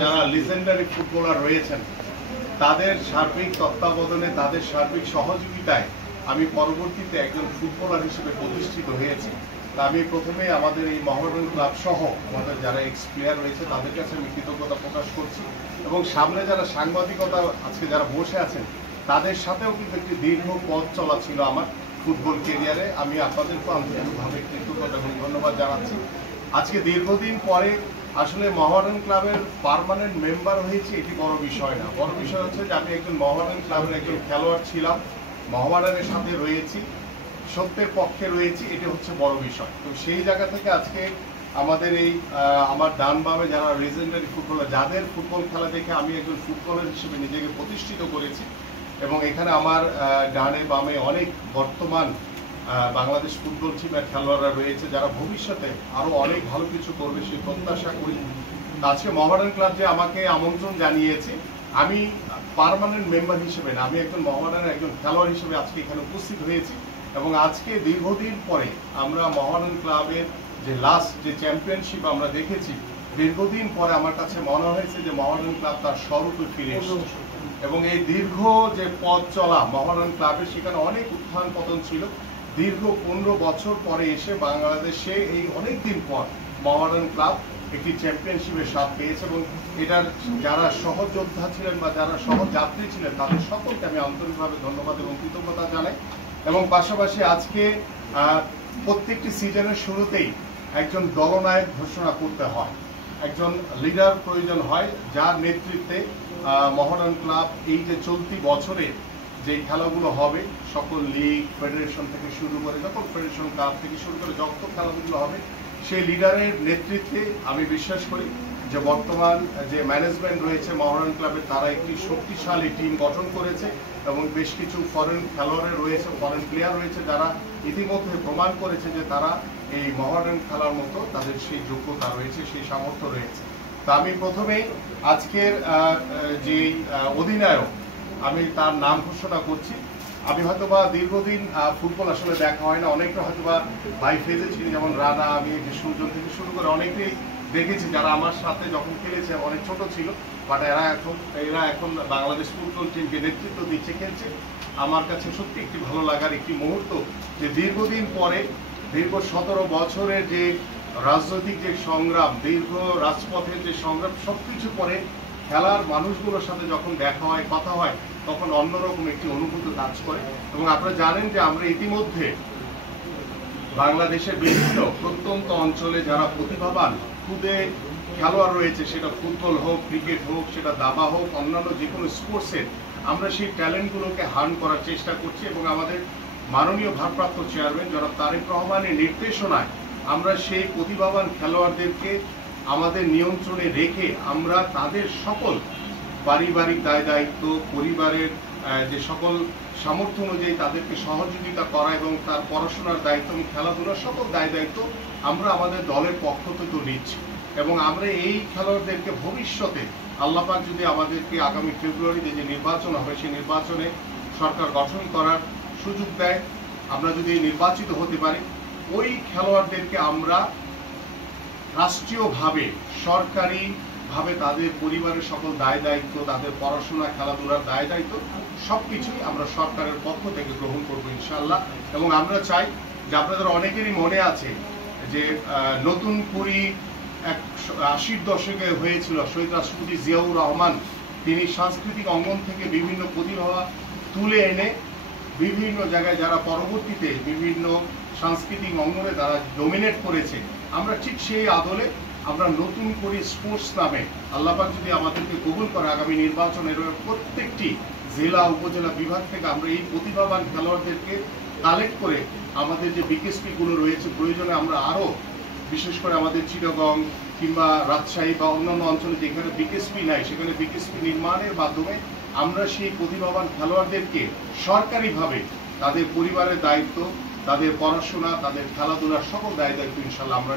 যারা legendary footballer রয়েছেন তাদের সার্বিক তত্ত্বাবধানে, তাদের সার্বিক সহযোগিতায় আমি পরবর্তীতে একজন ফুটবলার হিসেবে প্রতিষ্ঠিত হয়েছি। তা আমি প্রথমে আমাদের এই মোহামেডান ক্লাব সহ আমাদের যারা এক্স প্লেয়ার রয়েছে তাদের কাছে আমি কৃতজ্ঞতা প্রকাশ করছি, এবং সামনে যারা সাংবাদিকতা আজকে যারা বসে আছেন তাদের সাথেও কিন্তু একটি দীর্ঘ পথ চলা ছিল আমার ফুটবল কেরিয়ারে। আমি আপনাদেরকেও আন্তরিকভাবে কৃতজ্ঞতা এবং ধন্যবাদ জানাচ্ছি। আজকে দীর্ঘদিন পরে আসলে মোহামেডান ক্লাবের পার্মানেন্ট মেম্বার হয়েছি, এটি বড় বিষয় না। বড় বিষয় হচ্ছে যে আমি একজন মোহামেডান ক্লাবের একজন খেলোয়াড় ছিলাম, মোহামেডানের সাথে রয়েছি, সত্যের পক্ষে রয়েছি, এটি হচ্ছে বড় বিষয়। তো সেই জায়গা থেকে আজকে আমাদের এই আমার ডান বামে যারা লেজেন্ডারি ফুটবলার, যাদের ফুটবল খেলা দেখে আমি একজন ফুটবলার হিসেবে নিজেকে প্রতিষ্ঠিত করেছি, এবং এখানে আমার ডানে বামে অনেক বর্তমান বাংলাদেশ ফুটবল টিমের খেলোয়াড়রা রয়েছে যারা ভবিষ্যতে আরো অনেক ভালো কিছু করবে সেই প্রত্যাশা করি। আজকে মোহামেডান ক্লাব যে আমাকে আমন্ত্রণ জানিয়েছে, আমি পার্মানেন্ট মেম্বার হিসেবে না, আমি একজন মোহামেডানের একজন খেলোয়াড় হিসেবে আজকে এখানে উপস্থিত হয়েছি। এবং আজকে দীর্ঘদিন পরে আমরা মোহামেডান ক্লাবের যে লাস্ট যে চ্যাম্পিয়নশিপ আমরা দেখেছি, দীর্ঘদিন পরে আমার কাছে মনে হয়েছে যে মোহামেডান ক্লাব তার স্বরূপে ফিরে এসেছে। এবং এই দীর্ঘ যে পথ চলা মোহামেডান ক্লাবের, সেখানে অনেক উত্থান পতন ছিল। দীর্ঘ 15 বছর পরে এসে বাংলাদেশে এই অনেক দিন পর মোহামেডান ক্লাব একটি চ্যাম্পিয়নশিপের স্বাদ পেয়েছে, এবং এটার যারা সহযোদ্ধা ছিলেন বা যারা সহযাত্রী ছিলেন তাদের সকলকে আমি আন্তরিকভাবে ধন্যবাদ এবং কৃতজ্ঞতা জানাই। এবং পাশাপাশি আজকে প্রত্যেকটি সিজনের শুরুতেই একজন দলনায়ক ঘোষণা করতে হয়, একজন লিডার প্রয়োজন হয় যার নেতৃত্বে মোহামেডান ক্লাব এই যে চলতি বছরে যে খেলাগুলো হবে, সকল লিগ ফেডারেশন থেকে শুরু করে যখন ফেডারেশন কাপ থেকে শুরু করে যত খেলাধুলো হবে, সেই লিডারের নেতৃত্বে আমি বিশ্বাস করি যে বর্তমান যে ম্যানেজমেন্ট রয়েছে মোহামেডান ক্লাবের, তারা একটি শক্তিশালী টিম গঠন করেছে, এবং বেশ কিছু ফরেন খেলোয়াড় রয়েছে, ফরেন প্লেয়ার রয়েছে যারা ইতিমধ্যে প্রমাণ করেছে যে তারা এই মোহামেডান খেলার মতো তাদের সেই যোগ্যতা রয়েছে, সেই সামর্থ্য রয়েছে। তা আমি প্রথমেই আজকের যে অধিনায়ক আমি তার নাম ঘোষণা করছি। আমি হয়তোবা দীর্ঘদিন ফুটবল আসলে দেখা হয় না, অনেকটা হয়তোবা বাই ফেজে ছিল, যেমন রানা, আমি সুজন থেকে শুরু করে অনেকেই দেখেছি যারা আমার সাথে যখন খেলেছে অনেক ছোট ছিল, বাট এরা এখন বাংলাদেশ ফুটবল টিমকে নেতৃত্ব দিচ্ছে, খেলছে। আমার কাছে সত্যি একটি ভালো লাগার একটি মুহূর্ত যে দীর্ঘদিন পরে, দীর্ঘ 17 বছরের যে রাজনৈতিক যে সংগ্রাম, দীর্ঘ রাজপথের যে সংগ্রাম, সবকিছু পরে খেলার মানুষগুলোর সাথে যখন দেখা হয়, কথা হয়, তখন অন্যরকম একটি অনুভূতি কাজ করে। এবং আপনারা জানেন যে আমরা ইতিমধ্যে বাংলাদেশের বিভিন্ন প্রত্যন্ত অঞ্চলে যারা প্রতিভাবান খুদে খেলোয়াড় রয়েছে, সেটা ফুটবল হোক, ক্রিকেট হোক, সেটা দাবা হোক, অন্যান্য যে কোনো স্পোর্টসের, আমরা সেই ট্যালেন্টগুলোকে হার্ন করার চেষ্টা করছি। এবং আমাদের মাননীয় ভারপ্রাপ্ত চেয়ারম্যান জনাব তারেক রহমানের নির্দেশনায় আমরা সেই প্রতিভাবান খেলোয়াড়দেরকে আমাদের নিয়ন্ত্রণে রেখে আমরা তাদের সকল পারিবারিক দায় দায়িত্ব, পরিবারের যে সকল সামর্থ্য অনুযায়ী তাদেরকে সহযোগিতা করা, এবং তার পড়াশোনার দায়িত্ব এবং খেলাধুলার সকল দায় দায়িত্ব আমরা আমাদের দলের পক্ষ থেকে নিচ্ছি। এবং আমরা এই খেলোয়াড়দেরকে ভবিষ্যতে আল্লাহ পাক যদি আমাদেরকে আগামী ফেব্রুয়ারিতে যে নির্বাচন হবে, সেই নির্বাচনে সরকার গঠন করার সুযোগ দেয়, আমরা যদি নির্বাচিত হতে পারি, ওই খেলোয়াড়দেরকে আমরা রাষ্ট্রীয়ভাবে, সরকারিভাবে তাদের পরিবারের সকল দায় দায়িত্ব, তাদের পড়াশোনা, খেলাধুলার দায় দায়িত্ব সবকিছুই আমরা সরকারের পক্ষ থেকে গ্রহণ করবো ইনশাআল্লাহ। এবং আমরা চাই যে আপনাদের অনেকেরই মনে আছে যে নতুন কুড়ি 80-র দশকে হয়েছিল, শহীদ রাষ্ট্রপতি জিয়াউর রহমান তিনি সাংস্কৃতিক অঙ্গন থেকে বিভিন্ন প্রতিভা তুলে এনে বিভিন্ন জায়গায় যারা পরবর্তীতে বিভিন্ন সাংস্কৃতিক অঙ্গনে তারা ডমিনেট করেছে, আমরা ঠিক সেই আদলে আমরা নতুন করে স্পোর্টস নামে আল্লাহ পাক যদি আমাদেরকে কবুল করে আগামী নির্বাচনের প্রত্যেকটি জেলা উপজেলা বিভাগ থেকে আমরা এই প্রতিভাবান খেলোয়াড়দেরকে কালেক্ট করে আমাদের যে বিকেএসপি গুলো রয়েছে, প্রয়োজনে আমরা আরও বিশেষ করে আমাদের চিটাগং কিংবা রাজশাহী বা অন্যান্য অঞ্চলে যেখানে বিকেএসপি নাই, সেখানে বিকেএসপি নির্মাণের মাধ্যমে আমরা সেই প্রতিভাবান খেলোয়াড়দেরকে সরকারিভাবে তাদের পরিবারের দায়িত্ব, তাদের পড়াশোনা, তাদের খেলাধুলার সকল দায় দায়িত্ব ইনশাল্লাহ আমরা